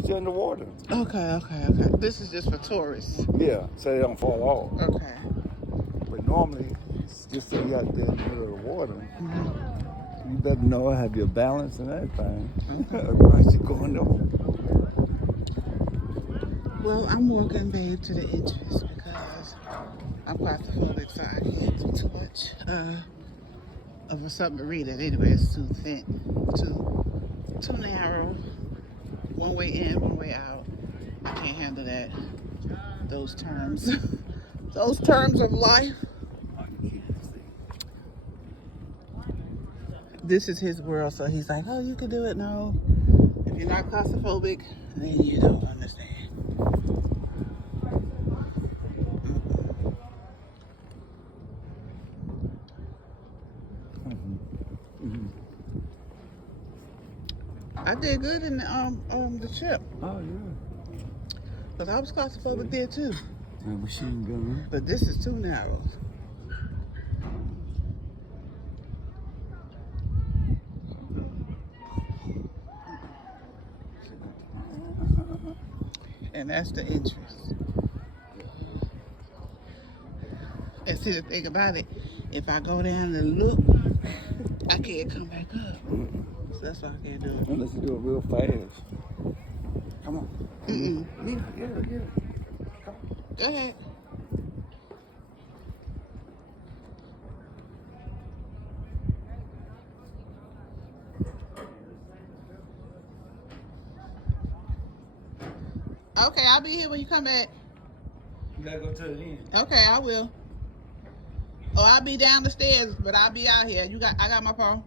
get you in the water. Okay. This is just for tourists. Yeah, so they don't fall off. Okay. But normally, it's just so you out there in the middle of the water. Mm-hmm. You better know have your balance and everything. Okay. Otherwise, you're going to. Well, I'm walking, babe, to the entrance because I'm claustrophobic, so I can't do too much of a submarine. And anyway, it's too thin, too narrow. One way in, one way out. I can't handle that. Those terms, those terms of life. This is his world, so he's like, "Oh, you can do it." No, if you're not claustrophobic, then you don't understand. I did good in the trip. Oh, yeah. Because I was claustrophobic there too. Machine gun. But this is too narrow. And that's the entrance. And see, the thing about it, if I go down the loop, I can't come back up. So that's why I can't do it. Unless you do it real fast. Come on. Yeah. Come on. Go ahead. Okay, I'll be here when you come back. You gotta go to the end. Okay, I will. Oh, I'll be down the stairs, but I'll be out here. I got my phone.